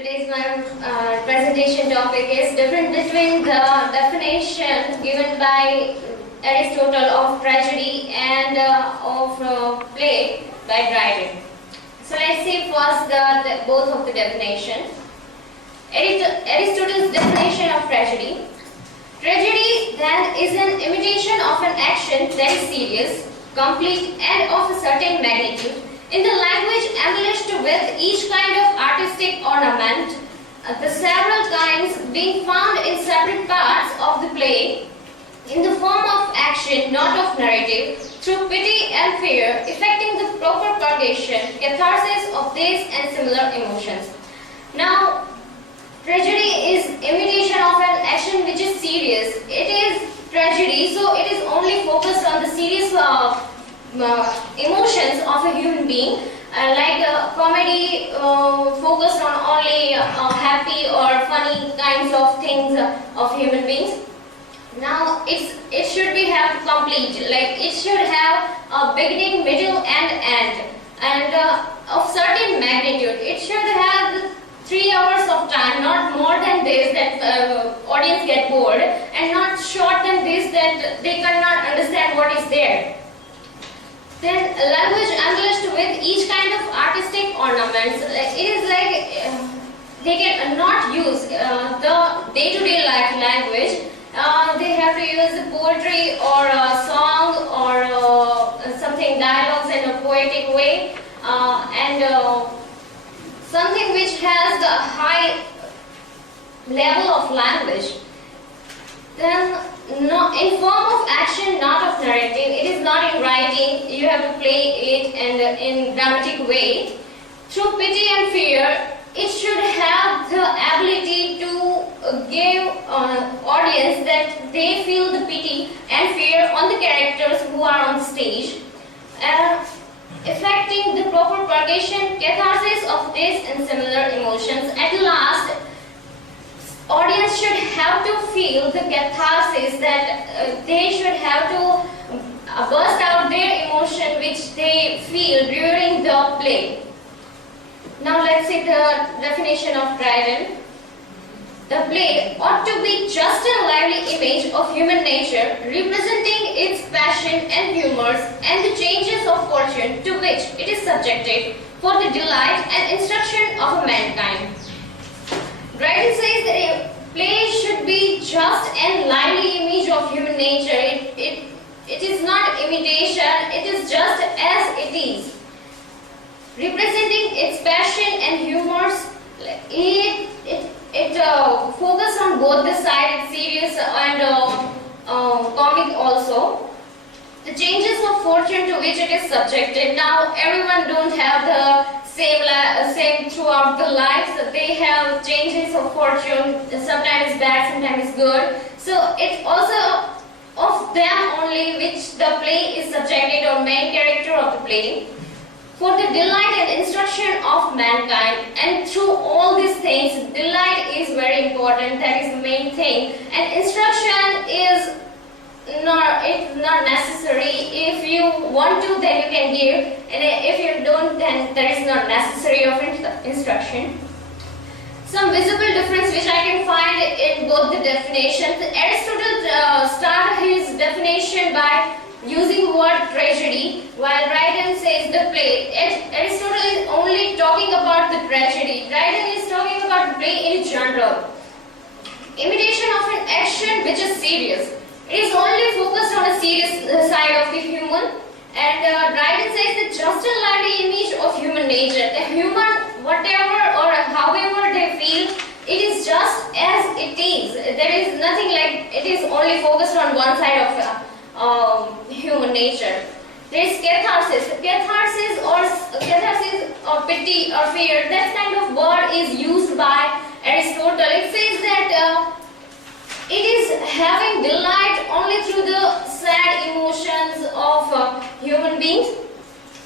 Today's my presentation topic is difference between the definition given by Aristotle of tragedy and of play by Dryden. So let's see first both of the definitions. Aristotle's definition of tragedy. Tragedy then is an imitation of an action that is serious, complete and of a certain magnitude, in the language embellished with each kind of artistic ornament, the several kinds being found in separate parts of the play, in the form of action, not of narrative, through pity and fear, effecting the proper purgation, catharsis of these and similar emotions. Now, tragedy is imitation of an action which is serious. It is tragedy, so it is only focused on the serious emotions of a human being, like comedy focused on only happy or funny kinds of things of human beings. Now it should be have complete, like it should have a beginning, middle and of certain magnitude. It should have 3 hours of time, not more than this that audience get bored, and not short than this that they cannot understand what is there. Then language embellished with each kind of artistic ornaments. It is like they can not use the day-to-day life language. They have to use poetry or a song or something dialogues in a poetic way and something which has the high level of language. Then in form of action, not of narrative. It is not in writing. You have to play it in dramatic way. Through pity and fear, it should have the ability to give audience that they feel the pity and fear on the characters who are on stage, effecting the proper purgation, catharsis of this and similar emotions. At last, audience should have to feel the catharsis, that they should have to burst out their emotion which they feel during the play. Now let's see the definition of Dryden. The play ought to be just a lively image of human nature, representing its passion and humors and the changes of fortune to which it is subjected for the delight and instruction of mankind. Dryden says that a play should be just a lively image of human nature. It is not imitation, it is just as it is. Representing its passion and humors, it focuses on both the side, it's serious and comic also. The changes of fortune to which it is subjected. Now everyone don't have the same throughout the lives. They have changes of fortune, sometimes bad, sometimes good. So it's also of them only which the play is subjected, or main character of the play, for the delight and instruction of mankind. And through all these things, delight is very important, that is the main thing, and instruction is not necessary. If you want to, then you can give, and if you don't, then there is not necessary of instruction. Some visible difference which I can find in both the definitions. Aristotle started his definition by using the word tragedy, while Dryden says the play. Aristotle is only talking about the tragedy. Dryden is talking about the play in general. Imitation of an action which is serious. It is only focused on a serious side of the human, and Dryden says that just a lively image of human nature. The human, whatever or however they feel, it is just as it is. There is nothing like it is only focused on one side of human nature. There is catharsis. Catharsis or pity or fear. That kind of word is used by Aristotle. It says that it is having delight only through the sad emotions of human beings,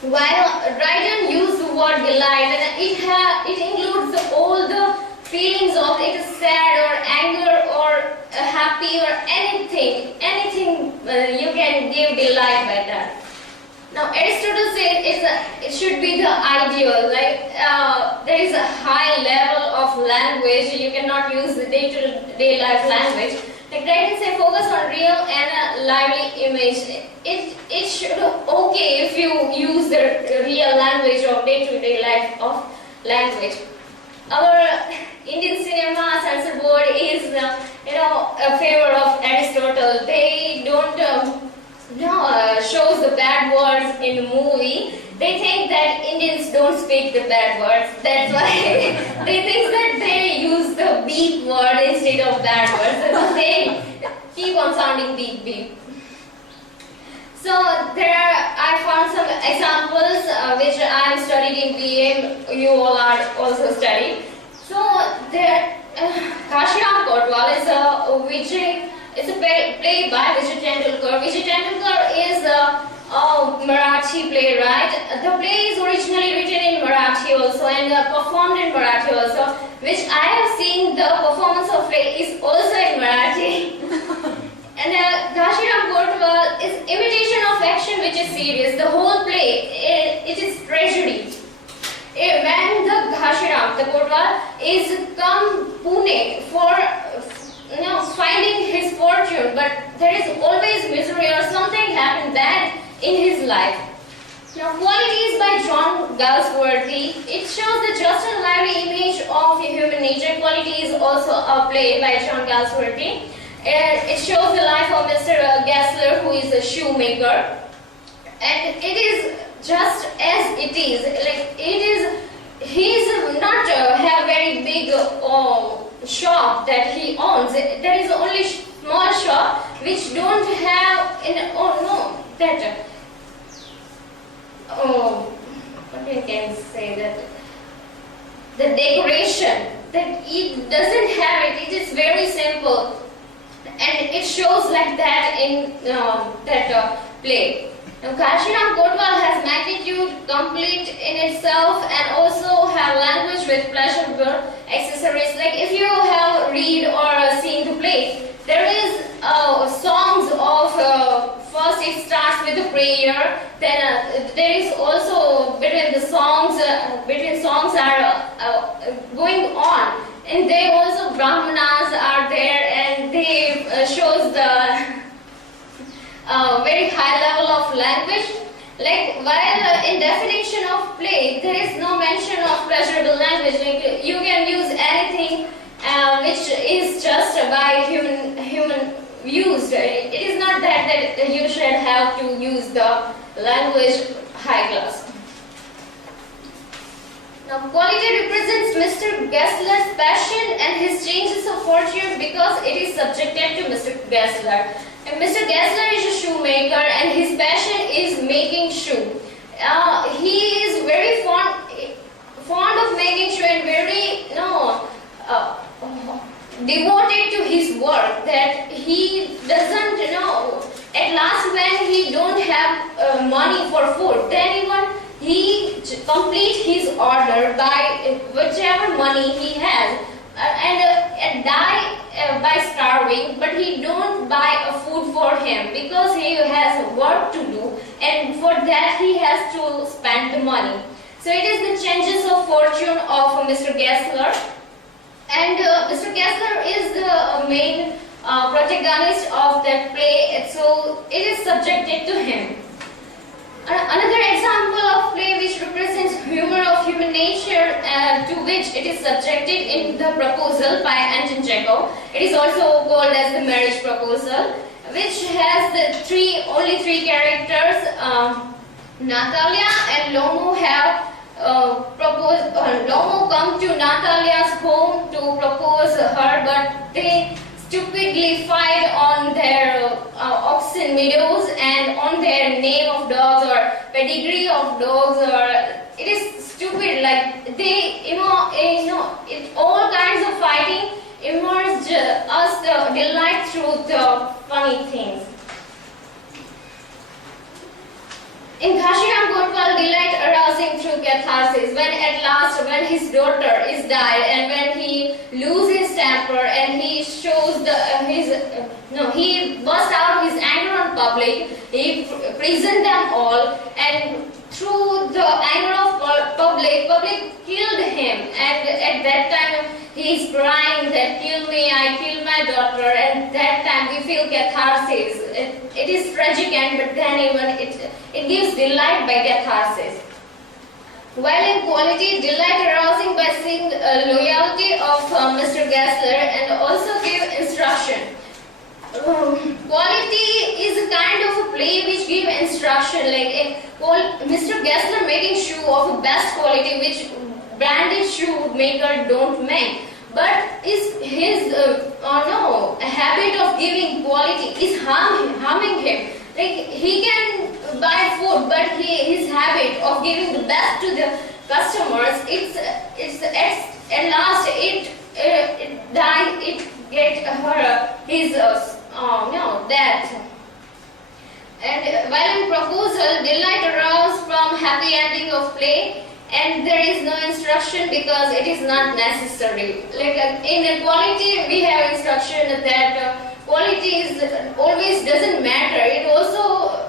while Dryden used the word delight, and it includes all the feelings of it is sad or anger or happy or anything you can give delight by that. Now Aristotle said it should be the ideal, like there is a high level of of language. You cannot use the day-to-day life language. Like Dryden say, focus on real and lively image. It should okay if you use the real language of day-to-day life of language. Our Indian cinema censor board is a favor of Aristotle. They don't shows the bad words in the movie. They think that Indians don't speak the bad words. That's why they think that they use the beep word instead of bad words. So they keep on sounding beep beep. So I found some examples which I am studying in BA. You all are also studying. So there, Kashiram Kotwal is a Vijay. It's a play by Vijay Tendulkar. Vijay Tendulkar is a Marathi playwright. The play is originally written in Marathi also and performed in Marathi also, which I have seen the performance of play is also in Marathi. And Kashiram Kotwal is imitation of action which is serious. The whole play, it is tragedy. When the Kashiram, the Kotwal, is come Pune for finding his fortune, but there is always misery or something happened bad in his life. Now, Qualities by John Galsworthy. It shows the just and lively image of human nature. Quality is also a play by John Galsworthy. It shows the life of Mr. Gessler, who is a shoemaker, and it is just as it is. Like he's not have very big shop that he owns. There is only small shop which don't have what I can say, that the decoration, that it doesn't have it. It is very simple. And it shows like that in that play. Now, Kashiram Kotwal has magnitude complete in itself and also have language with pleasurable accessories. Like if you have read or seen the play, there is songs of first it starts with a prayer. Then there is also between songs are going on. And they also Brahmanas are there, and they shows the very high level of language. Like while in definition of play, there is no mention of pleasurable language. Like you can use anything which is just by human used. It is not that you should have to use the language high class. Now, quality represents Mr. Gessler's passion and his changes of fortune because it is subjected to Mr. Gessler. And Mr. Gessler is a shoemaker and his passion is making shoe. He is very fond of making shoe and very devoted to his work, that he doesn't at last when he don't have money for food, then even he complete his order by whichever money he has and die by starving, but he don't buy a food for him because he has work to do, and for that he has to spend the money. So it is the changes of fortune of Mr. Gessler, and Mr. Gessler is the main protagonist of that play, so it is subjected to him. Another example of play which represents humor of human nature to which it is subjected in The Proposal by Anton Chekhov. It is also called as the marriage proposal, which has the only three characters. Natalia and Lomo have proposed. Lomo come to Natalia's home to propose her, but they stupidly fight on their oxen meadows and on their name of dogs or pedigree of dogs, or it is stupid. Like they, it all kinds of fighting immerse us the delight through the funny things. In Kashiram Kotwal, delight arousing through catharsis, when at last, when his daughter is died, and when he loses his temper, and he shows he burst out his anger on public, he prisoned them all, and through the anger of public killed him, and at that time he's crying that kill me, I killed my daughter, and that time we feel catharsis. It is tragic end, but then even it gives delight by catharsis. While in quality, delight arousing by seeing loyalty of Mr. Gessler and also give instruction. Quality is a kind of a play which give instruction, like Mr. Gessler making shoe of a best quality which branded shoe maker don't make. But is his habit of giving quality is harming him. Like he can buy food, but his habit of giving the best to the customers, it's at last it get her his death. And while in proposal, delight aroused from happy ending of play, and there is no instruction because it is not necessary. Like in equality, we have instruction that quality is always doesn't matter. It also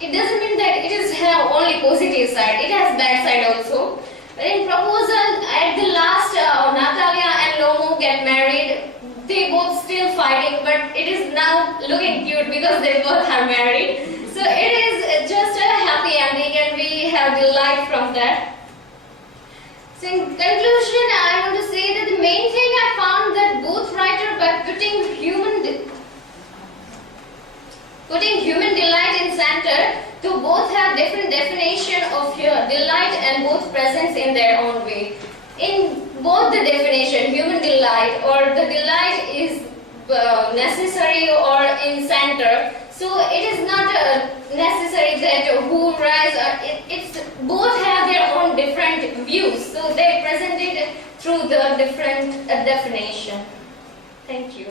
it doesn't mean that it is have only positive side. It has bad side also. But in proposal, at the last, Natalia and Lomo get married. They both still fighting, but it is now looking cute because they both are married. So it is just a happy ending, and we have delight from that. So in conclusion, I want to say that the main thing I found that both writers, by putting human delight in center, to both have different definition of delight and both presence in their own way. In both the definition, human delight or the delight is necessary or in center. So it is not necessary that who rise. It's both have their own different views. So they present it through the different definition. Thank you.